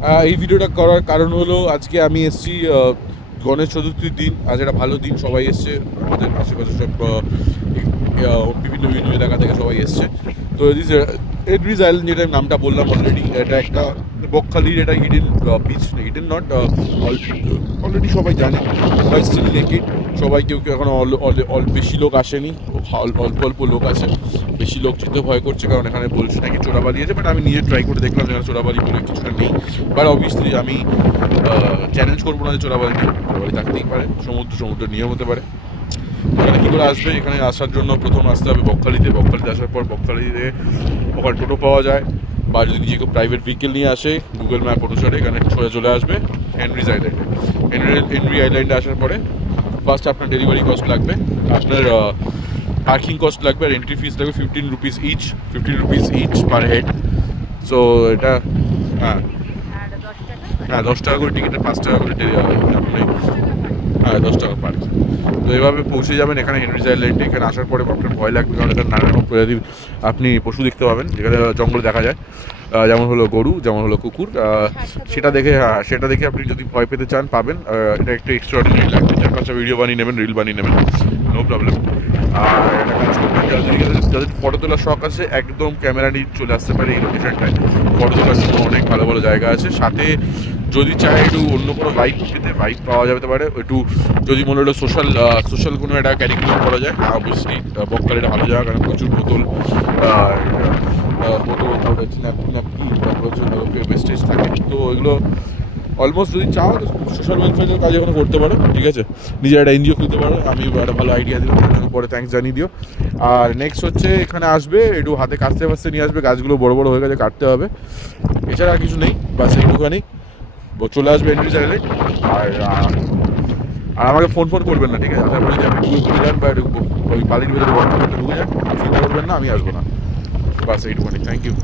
এই ভিডিওটা করার কারণ হলো আজকে আমি এসেছি গণেশ চতুর্থীর দিন। আজ একটা ভালো দিন, সবাই এসছে, আমাদের আশেপাশে সব বিভিন্ন বিভিন্ন এলাকা থেকে সবাই এসছে। তো এডভিস আইল্যান্ড, যেটা নামটা বললাম অলরেডি, এটা একটা বকখালির এটা hidden beach, hidden not, already সবাই জানে, বাট স্টিল নেকেড। সবাই কেউ কেউ এখনো বেশি লোক আসেনি, অল্প অল্প লোক আছে। বেশি লোক যেতে ভয় করছে, কারণ এখানে বলছে নাকি চোরাবালি আছে, বাট আমি নিজে ট্রাই করে দেখলাম এখানে চোরাবালি বলে কিছুটা নেই। বাট অবভিয়াসলি আমি চ্যালেঞ্জ করবো না যে চোরাবালি নেই, চোরাবালি থাকতেই পারে, সমুদ্র নিয়ম হতে পারে। এখানে কী করে আসবে? এখানে আসার জন্য প্রথম আসতে হবে বকখালিতে আসার পর বকখালিতে ওখানে টোটো পাওয়া যায়, বা যদি যে কেউ প্রাইভেট ভেহিকেল নিয়ে আসে গুগল ম্যাপ অনুসারে এখানে সোজা চলে আসবে হেনরিজ আইল্যান্ডে। হেনরি আইল্যান্ডে আসার পরে ফার্স্ট আপনার ডেলিভারি কস্ট লাগবে, আপনার পার্কিং কস্ট লাগবে, আর এন্ট্রি ফিস লাগবে 15 rupees each per head. So এটা হ্যাঁ 10 টাকা করে টিকিটের, 5 টাকা করে আপনি, হ্যাঁ 10 টাকা পার। তো এভাবে পৌঁছে যাবেন এখানে হেনরিজ আইল্যান্ডে। এখানে আসার পরে আপনার ভয় লাগবে, কারণ এখানে নানা রকম প্রজাতির আপনি পশু দেখতে পাবেন, যেখানে জঙ্গলে দেখা যায়, যেমন হলো গরু, যেমন হলো কুকুর। সেটা দেখে আপনি যদি ভয় পেতে চান পাবেন। এটা একটু এক্সট্রাঅর্ডিনারি লাগবে, 4-5টা ভিডিও বানিয়ে নেবেন, রিল বানিয়ে নেবেন, নো প্রবলেম। আর একটা কাজ করবেন, যাদের ফটো তোলার শখ আছে একদম ক্যামেরা নিয়ে চলে আসতে পারে এই লোকেশনটায়। ফটো তোলার জন্য অনেক ভালো ভালো জায়গা আছে। সাথে যদি চায় একটু অন্য কোনো বাইক পাওয়া যেতে পারে, একটু যদি মনে হলো সোশ্যাল কোনো একটা ক্যারিকুলাম করা যায়, অবভিয়াসলি বকখালি একটা ভালো জায়গা, কারণ প্রচুর বোতল, তারপরে হচ্ছে ন্যাপকিন, তারপরে হচ্ছে ওয়েস্টেজ থাকে। তো এগুলো অলমোস্ট যদি চাও সোশ্যাল ওয়েলফেয়ারের কাজ এখনো করতে পারো, ঠিক আছে, নিজের একটা এনজিও খুলতে পারো। আমি একটা ভালো আইডিয়া দিলাম, তার জন্য পরে থ্যাঙ্কস জানিয়ে দিও। আর নেক্সট হচ্ছে এখানে আসবে একটু হাতে কাটতে নিয়ে আসবে, গাছগুলো বড় বড় হয়ে গেছে, কাটতে হবে, এছাড়া আর কিছু নেই, বাস এইটুখানি। চলে আসবে হেনরিজ আইল্যান্ড। আর আমাকে ফোন করবেন না, ঠিক আছে? আসার পরে যদি আপনি ডুবে যান বা ওই বালির ভিতরে ঢুকে যান, চিন্তা করবেন না, আমি আসবো না। বাস এইটুখানি, থ্যাংক ইউ।